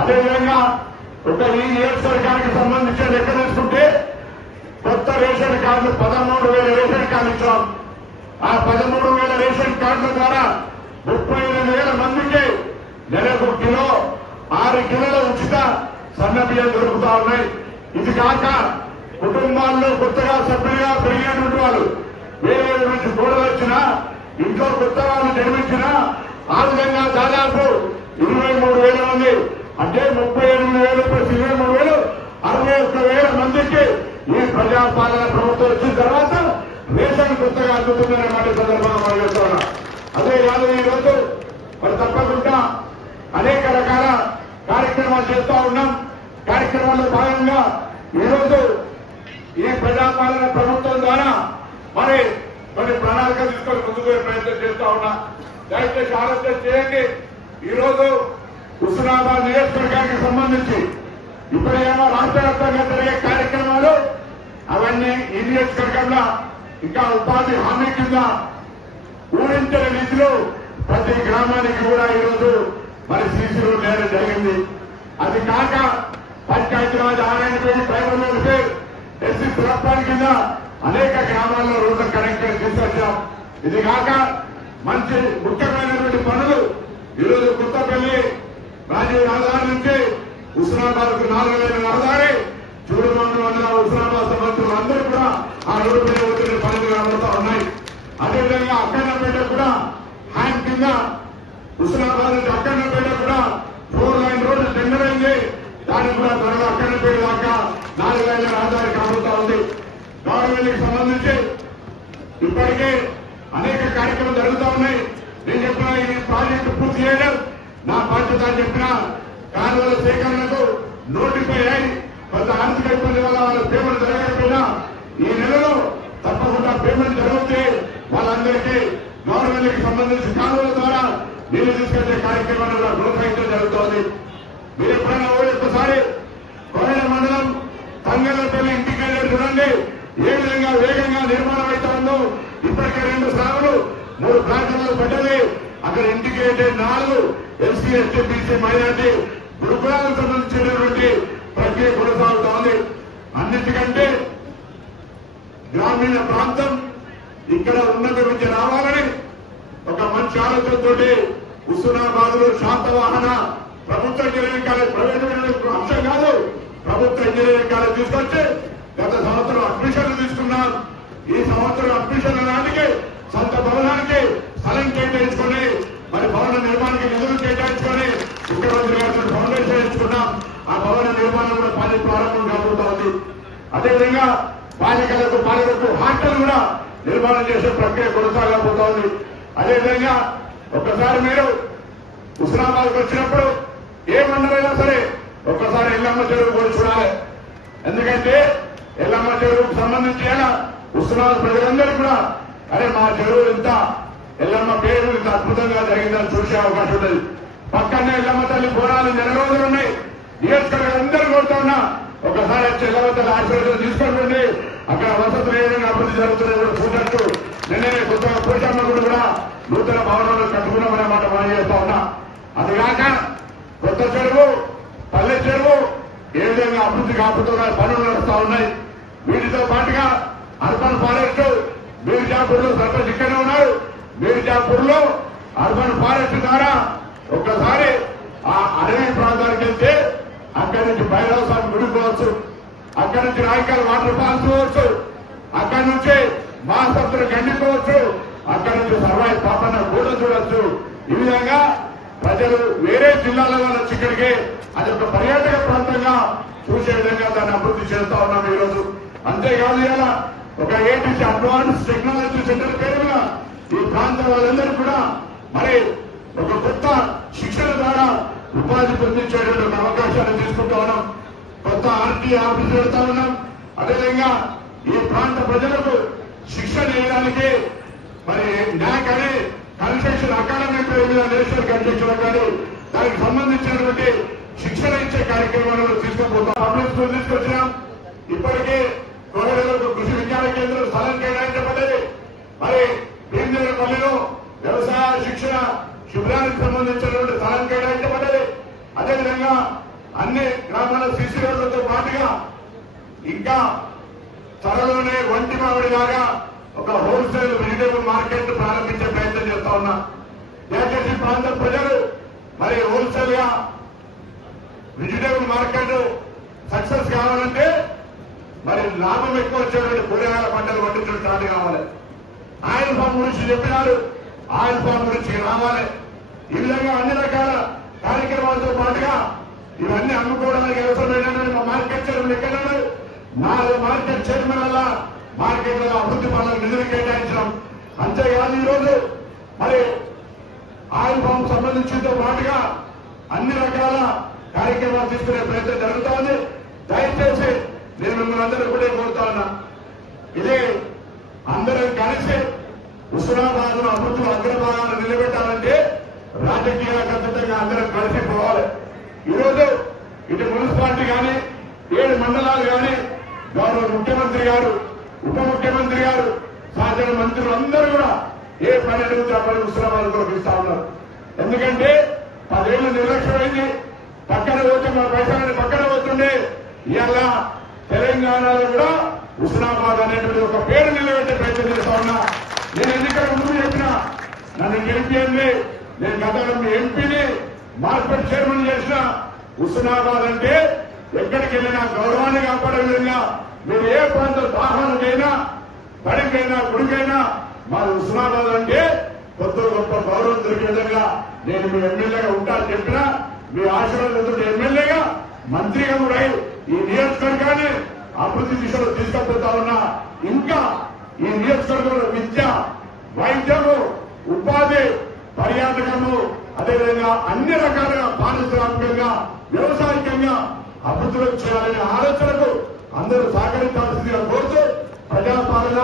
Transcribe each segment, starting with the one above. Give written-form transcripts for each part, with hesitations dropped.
అదేవిధంగా ఒక ఈ నియోజకవర్గానికి సంబంధించిన లెక్క తీసుకుంటే కొత్త రేషన్ కార్డులు 13,000 రేషన్ కార్డులు ఇచ్చాం. ఆ 13,000 రేషన్ కార్డుల ద్వారా 38,000 మందికి నెలకు కిలో 6 కిలోల ఉచిత సన్న బియ్యం దొరుకుతా ఉన్నాయి. ఇది కాక కుటుంబాల్లో కొత్తగా సభ్యులుగా పెరిగినటువంటి వాళ్ళు వేరే నుంచి గోడలు వచ్చినా ఇంట్లో కొత్త వాళ్ళు జన్మించినా ఆ విధంగా దాదాపు 23,000 మంది అంటే 38,000 ప్లస్ 23,000 61,000 మందికి ఈ ప్రజాపాలన ప్రభుత్వం వచ్చిన తర్వాత రేషన్ కొత్తగా అందుతుందనే మాట సందర్భంగా మనం చెప్తున్నా. అదే కాదు ఈ రోజు మరి తప్పకుండా అనేక రకాల కార్యక్రమాలు చేస్తా ఉన్నాం. కార్యక్రమాల్లో భాగంగా ఈరోజు ఈ ప్రజాపాలన ప్రభుత్వం ద్వారా మరి కొన్ని ప్రణాళిక తీసుకొని ముందుకు ప్రయత్నం చేస్తా ఉన్నా. దయచేసి ఆలోచన చేయండి. ఈరోజు హుస్నాబాద్ నియోజకవర్గానికి సంబంధించి ఇప్పుడేమో రాష్ట్ర వ్యాప్తంగా జరిగే కార్యక్రమాలు అవన్నీ ఈ నియోజకవర్గంలో ఇంకా ఉపాధి హామీ కింద ఊహించిన రీతిలో ప్రతి గ్రామానికి కూడా ఈరోజు మరి సీసీ రోడ్ వేయడం జరిగింది. అది కాక Panchayati Raj RNB tribal welfare SC సురక్షణ కింద అనేక గ్రామాల్లో రోడ్ల కనెక్షన్ తీసుకొచ్చాం. ఇది కాక మంచి ముఖ్యమైనటువంటి పనులు ఈరోజు కొత్తపల్లి రాజీవ్ రహదారి నుంచి హుస్నాబాద్ కు 4 లేన్ల రహదారి చూడమండలం హుస్నాబాద్ సంబంధించిన అందరూ కూడా ఆ రోడ్డు మీద వచ్చిన పనులు కనబడుతూ ఉన్నాయి. అదేవిధంగా అక్కన్నపేట కూడా హ్యాండ్ కింద హుస్నాబాద్ నుంచి అక్కన్నపేట కూడా 4 లైన్ రోడ్డు టెండర్ అయింది. దానికి కూడా త్వరగా అక్కన్నపేట దాకా 4 లైన్ల రహదారి కనబడుతూ ఉంది. గవర్నమెంట్ సంబంధించి ఇప్పటికే అనేక కార్యక్రమాలు జరుగుతూ ఉన్నాయి. నేను చెప్పిన ఈ ప్రాజెక్టు పూర్తి చేయడం నా బాధ్యత అని చెప్పిన కాలువల సేకరణకు నోటిఫై అయి కొంత ఆర్థిక ఇబ్బంది వల్ల వాళ్ళ పేమెంట్ జరగకపోయినా ఈ నెలలో తప్పకుండా పేమెంట్ జరిగితే వాళ్ళందరికీ గవర్నమెంట్ కి సంబంధించిన కాలువల ద్వారా నీళ్లు తీసుకొచ్చే కార్యక్రమాన్ని కూడా కొనసాగించడం జరుగుతోంది. మీరు ఎప్పుడైనా ఒకసారి కోయల మండలం తంగలపల్లి ఇంటికి చూడండి ఏ విధంగా వేగంగా నిర్మాణం అవుతా ఉందో. ఇప్పటికే 2 సాగులు 3 ప్రాంతాల్లో పడ్డది. అక్కడ integrated 4 SC ST BC minority గురుకులాలకు సంబంధించినటువంటి ప్రక్రియ కొనసాగుతా ఉంది. అన్నిటికంటే గ్రామీణ ప్రాంతం ఇక్కడ ఉన్నత విద్య రావాలని ఒక మంచి ఆలోచనతో హుస్నాబాద్ లో శాతవాహన ప్రభుత్వ ఇంజనీరింగ్ కాలేజ్ ప్రైవేట్ అంశం కాదు ప్రభుత్వ ఇంజనీరింగ్ కాలేజ్ తీసుకొచ్చి గత సంవత్సరం అడ్మిషన్లు తీసుకున్నాం. ఈ సంవత్సరం అడ్మిషన్ల నాటికి సొంత భవనానికి స్థలం కేటాయించుకొని మరి భవన నిర్మాణానికి నిధులు కేటాయించుకొని ముఖ్యమంత్రి గారు ఫౌండేషన్ ఇచ్చుకున్నాం. ఆ భవన నిర్మాణం కూడా పని ప్రారంభం కాబోతోంది. అదేవిధంగా బాలికలకు హాస్టల్ కూడా నిర్మాణం చేసే ప్రక్రియ కొనసాగబోతోంది. అదేవిధంగా ఒక్కసారి మీరు హుస్నాబాద్కి వచ్చినప్పుడు ఏ మండలైనా సరే ఒక్కసారి ఎల్లమ్మ చెరువు కూడా చూడాలి. ఎందుకంటే ఎల్లమ్మ చెరువుకు సంబంధించి హుస్నాబాద్ ప్రజలందరూ కూడా అరే మా చెరువు ఇంత ఎల్లమ్మ పేరు ఇంత అద్భుతంగా జరిగిందని చూసే అవకాశం ఉంటుంది. పక్కనే ఎల్లమ్మ తల్లి బోనాలు నెల రోజులు ఉన్నాయి. నియోజకవర్గాలందరూ కోరుతా ఉన్నా ఒకసారి వచ్చి ఎల్లమ్మ తల్లి ఆశీర్వాదం తీసుకోండి. అక్కడ వసతులు ఏ విధంగా అభివృద్ధి జరుగుతున్నాయి కూడా చూసినట్టు నిన్ననే కొత్తగా పోషమ్మ కూడా నూతన భవనాలు కట్టుకున్నామనే మాట మనం చేస్తా ఉన్నా. అదిగాక కొత్త చెరువు పల్లె చెరువు ఏ విధంగా అభివృద్ధి కాపుతున్న పనులు నడుస్తా ఉన్నాయి. వీటితో పాటుగా అర్బన్ ఫారెస్ట్ మీర్జాపూర్ లో సర్పంచ్ ఇక్కడే ఉన్నారు. మీర్జాపూర్ లో అర్బన్ ఫారెస్ట్ ద్వారా ఒక్కసారి ఆ అడవి ప్రాంతానికి వెళ్తే అక్కడి నుంచి భైరవ స్వామి గుడి పోవచ్చు, అక్కడి నుంచి రాయకాల వాటర్ ఫాల్స్ పోవచ్చు, అక్కడి నుంచి మహాసప్తులు గండిపోవచ్చు, అక్కడి నుంచి సర్వాయి పాపన్న గూడ చూడొచ్చు. ఈ విధంగా ప్రజలు వేరే జిల్లాల వాళ్ళు వచ్చి ఇక్కడికి అది ఒక పర్యాటక ప్రాంతంగా చూసే విధంగా దాన్ని అభివృద్ధి చేస్తా ఉన్నాం ఈరోజు. అంతేకాదు ఇలా ఒక ఏటీసీ అడ్వాన్స్ టెక్నాలజీ సెంటర్ పేరున ఈ ప్రాంతం వాళ్ళందరూ కూడా మరి ఒక కొత్త శిక్షణ ద్వారా ఉపాధి పొందించేటువంటి అవకాశాలు తీసుకుంటా ఉన్నాం. కొత్త ఆర్టీ ఆఫీస్ పెడతా ఉన్నాం. అదేవిధంగా ఈ ప్రాంత ప్రజలకు శిక్షణ ఇవ్వడానికి మరి న్యాక్ అనే కన్స్ట్రక్షన్ అకాడమీ పేరు మీద నేషనల్ కన్స్ట్రక్షన్ కానీ దానికి సంబంధించినటువంటి శిక్షణ ఇచ్చే కార్యక్రమాలను తీసుకుపోతాం. పబ్లిక్ స్కూల్ తీసుకొచ్చినాం. ఇప్పటికే కోడలకు కృషి విజ్ఞాన కేంద్రం స్థలం కేటాయించబడ్డది. మరి భీమదేవరపల్లిలో వ్యవసాయ శిక్షణ శిబిరానికి సంబంధించినటువంటి స్థలం కేటాయించబడ్డది. అదేవిధంగా అన్ని గ్రామాల సీసీ రోడ్లతో పాటుగా ఇంకా త్వరలోనే ఒంటి మామిడిలాగా ఒక హోల్సేల్ వెజిటేబుల్ మార్కెట్ ప్రారంభించే ప్రయత్నం చేస్తా ఉన్నా. దయచేసి ప్రాంత ప్రజలు మరి హోల్సేల్ గా వెజిటేబుల్ మార్కెట్ సక్సెస్ కావాలంటే మరి లాభం ఎక్కువ వచ్చేటువంటి కూరగాయల పంటలు పండించడం స్టార్ట్ కావాలి. ఆయిల్ ఫామ్ గురించి చెప్పినారు, ఆయిల్ ఫామ్ గురించి రావాలి. ఈ విధంగా అన్ని రకాల కార్యక్రమాలతో పాటుగా ఇవన్నీ అమ్ముకోవడానికి అవసరమైనటువంటి మా మార్కెట్ చైర్మన్ ఎక్కడన్నాడు, 4 మార్కెట్ చైర్మన్ వల్ల మార్కెట్లలో అభివృద్ధి పనులకు నిధులు కేటాయించడం. అంతేకాదు ఈరోజు మరి ఆయిల్ ఫామ్ సంబంధించినతో పాటుగా అన్ని రకాల కార్యక్రమాలు తీసుకునే ప్రయత్నం జరుగుతూ ఉంది. దయచేసి నేను మిమ్మల్ని అందరూ కూడా కోరుతా ఉన్నా, ఇదే అందరం కలిసి హుస్నాబాద్ ను అభివృద్ధి అగ్రభాగాన్ని నిలబెట్టాలంటే రాజకీయాల ఖచ్చితంగా అందరం కలిసి పోవాలి. ఈరోజు ఇటు మున్సిపాలిటీ కానీ 7 మండలాలు కానీ గౌరవ ముఖ్యమంత్రి గారు, ఉప ముఖ్యమంత్రి గారు, శాసన మంత్రులు అందరూ కూడా ఏ పని అడిగితే ఆ పని హుస్నాబాద్ కొరకిస్తా ఉన్నారు. ఎందుకంటే 10 ఏళ్ళు నిర్లక్ష్యమైంది. పక్కన పోతే మన పైసలని పక్కన పోతుండే ఇవాళ తెలంగాణలో కూడా హుస్నాబాద్ అనేటువంటి ఒక పేరు నిలబెట్టే ప్రయత్నం చేస్తా ఉన్నా. నేను ఎన్నికల ముందు చెప్పినా నన్ను గెలిపింది, నేను గతంలో మీ ఎంపీని మార్కెట్ చైర్మన్ చేసిన. హుస్నాబాద్ అంటే ఎక్కడికి వెళ్ళినా గౌరవాన్ని కాపాడే విధంగా మీరు ఏ ప్రాంత దాహానికైనా బడికైనా గుడికైనా మాది హుస్నాబాద్ అంటే కొత్త గొప్ప గౌరవం దొరికే విధంగా నేను మీ ఎమ్మెల్యేగా ఉంటానని చెప్పినా మీ ఆశీర్వాదం ఎమ్మెల్యేగా మంత్రిగా కూడా ఈ నియోజకవర్గాన్ని అభివృద్ధి దిశలో తీసుకుపోతా ఉన్నా. ఇంకా ఈ నియోజకవర్గంలో విద్య, వైద్యము, ఉపాధి, పర్యాటకము, అదేవిధంగా అన్ని రకాలుగా పారిశ్రామికంగా వ్యవసాయకంగా అభివృద్ధిలోకి చేయాలనే ఆలోచనకు అందరూ సహకరించాల్సిందిగా కోరుతూ ప్రజాపాలన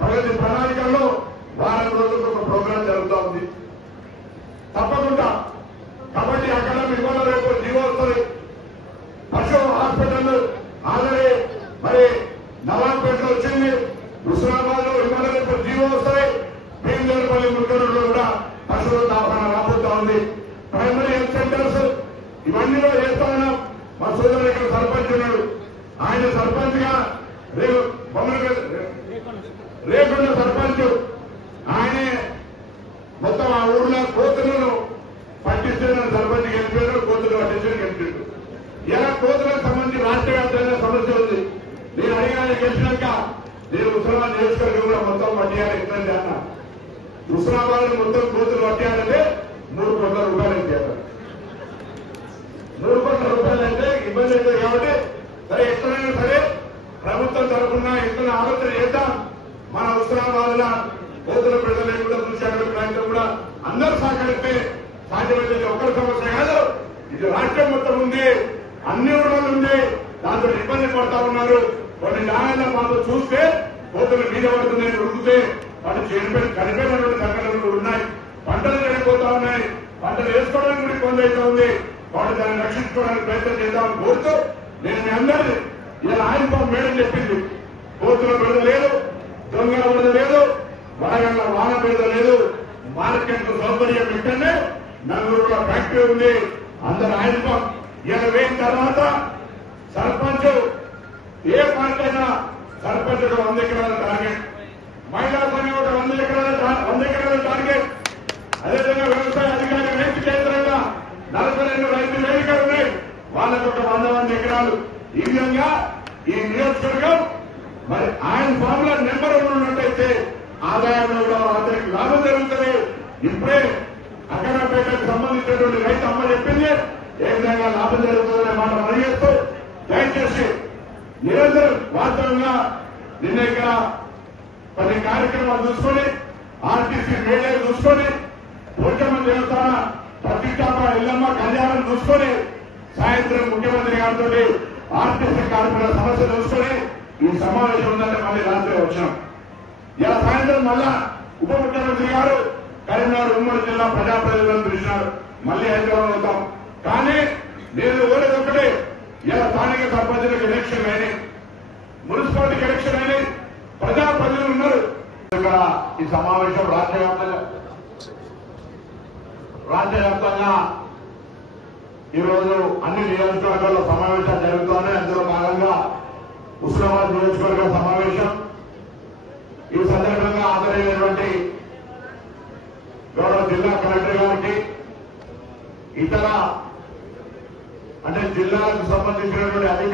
ప్రగతి ప్రణాళికల్లో వారం రోజులకు ఒక ప్రోగ్రాం జరుగుతూ ఉంది. తప్పకుండా కాబట్టి అక్కడ ఇవాళ రేపు జీవో వస్తుంది. పశు హాస్పిటల్ ఆల్రెడీ మరి నవాబ్పేటలో వచ్చింది. హుస్నాబాద్ లో ఇవాళ రేపు జీవో వస్తాయి. భీమదేవరపల్లి ముక్కలలో కూడా పశువుల దవాఖాన రాబోతా ఉంది. ప్రైమరీ హెల్త్ సెంటర్స్ ఇవన్నీ కూడా చేస్తా ఉన్నాం. మా సోదరుడు ఇక్కడ సర్పంచ్ ఉన్నాడు, ఆయన సర్పంచ్ గా రేకుండా సర్పంచ్ ఆయనే మొత్తం ఆ ఊళ్ళో కోతులను పట్టిస్తే సర్పంచ్ గెలిపారు, కోతులు పట్టించి గెలిపారు. ఇలా కోతులకు సంబంధించి రాష్ట్ర వ్యాప్తంగా సమస్య ఉంది. నేను అడిగిన గెలిచినాక నేను హుస్నాబాద్ నియోజకవర్గం కూడా మొత్తం పట్టియాలి ఇబ్బంది అన్నా. హుస్నాబాద్ మొత్తం కోతులు పట్టియాలంటే 3 కోట్ల రూపాయలు ఇచ్చారు. 3 కోట్ల రూపాయలు అంటే ఇబ్బంది అవుతుంది. కాబట్టి సరే ఎక్కడైనా సరే ప్రభుత్వం తరఫున ఎక్కడ ఆలోచన చేద్దాం. మన హుస్నాబాద్ లో కోతుల ప్రజలు కూడా చూసేటువంటి ప్రయత్నం కూడా అందరూ సహకరిస్తే సాధ్యమైతే ఒక్కరి సమస్య కాదు, ఇది రాష్ట్రం మొత్తం ఉంది, అన్ని ఊళ్ళలో ఉంది. దాంతో ఇబ్బంది పడతా ఉన్నారు. కొన్ని న్యాయాల్లో మాతో చూస్తే కోతులు మీద పడుతున్నాయి, ఉడికితే వాటి చనిపోయినటువంటి సంఘటనలు ఉన్నాయి. పంటలు చనిపోతా ఉన్నాయి, పంటలు వేసుకోవడానికి కూడా ఇబ్బంది అవుతా ఉంది. వాటి దాన్ని రక్షించుకోవడానికి ప్రయత్నం చేద్దామని కోరుతూ నేను మీ అందరినీ ఇలా ఆయిల్ ఫామ్ మేడం చెప్పింది. కోతుల బిడద లేదు, దొంగల బిడద లేదు, వడగండ్ల వాన బిడద లేదు. మార్కెట్ సౌకర్యం ఇక్కడనే నలుగురులో ఫ్యాక్టరీ ఉంది. అందరు ఆయిల్ ఫామ్ ఇలా వేయిన తర్వాత సర్పంచ్ ఏ పార్టీ అయినా సర్పంచ్ 100 ఎకరాల టార్గెట్, మహిళా సంఘం 100 ఎకరాల టార్గెట్. అదేవిధంగా వ్యవసాయ అధికారి రైతు కేంద్రంగా 42 రైతు వేదికలు ఉన్నాయి, వాళ్ళకు 100 ఎకరాలు. ఈ విధంగా ఈ నియోజకవర్గం మరి ఆయిల్ ఫామ్ లో నెంబర్ 1 ఉన్నట్టయితే ఆదాయంలో కూడా అందరికి లాభం జరుగుతుంది. ఇప్పుడే అక్కడపేటకు సంబంధించినటువంటి రైతు అమ్మ చెప్పింది ఏ విధంగా లాభం జరుగుతుందనే మాట అడిగేస్తూ దయచేసి నిరంతరం వాస్తవంగా నిన్న ఇక్కడ కొన్ని కార్యక్రమాలు చూసుకొని ఆర్టీసీ మేడలు చూసుకొని పోచమ్మ దేవస్థాన ప్రతిష్టాపన ఇల్లమ్మ కళ్యాణం చూసుకొని సాయంత్రం ముఖ్యమంత్రి గారితో ఆర్టీసీ కార్మికుల సమస్య చూసుకొని ఈ సమావేశం ఉందంటే మళ్ళీ రాత్రి వచ్చినాం. ఇలా సాయంత్రం మళ్ళా ఉప ముఖ్యమంత్రి గారు కరీంనగర్ ఉమ్మడి జిల్లా ప్రజాప్రతినిధులను పిలిచినారు. మళ్ళీ హైదరాబాద్ అవుతాం. కానీ నేను కోరేది ఒకటే, ఇలా స్థానిక సర్పంచులకు ఎలక్షన్ అయినాయి, మున్సిపాలిటీకి ఎలక్షన్ అయినాయి, ప్రజాప్రతినిధులు ఉన్నారు. ఇక్కడ ఈ సమావేశం రాష్ట్ర వ్యాప్తంగా ఈ రోజు అన్ని నియోజకవర్గాల్లో సమావేశాలు జరుగుతున్నాయి. అందులో భాగంగా హుస్నాబాద్ నియోజకవర్గ సమావేశం. ఈ సందర్భంగా హాజరైనటువంటి గౌరవ జిల్లా కలెక్టర్ గారికి, ఇతర అంటే జిల్లాలకు సంబంధించినటువంటి అధికారులు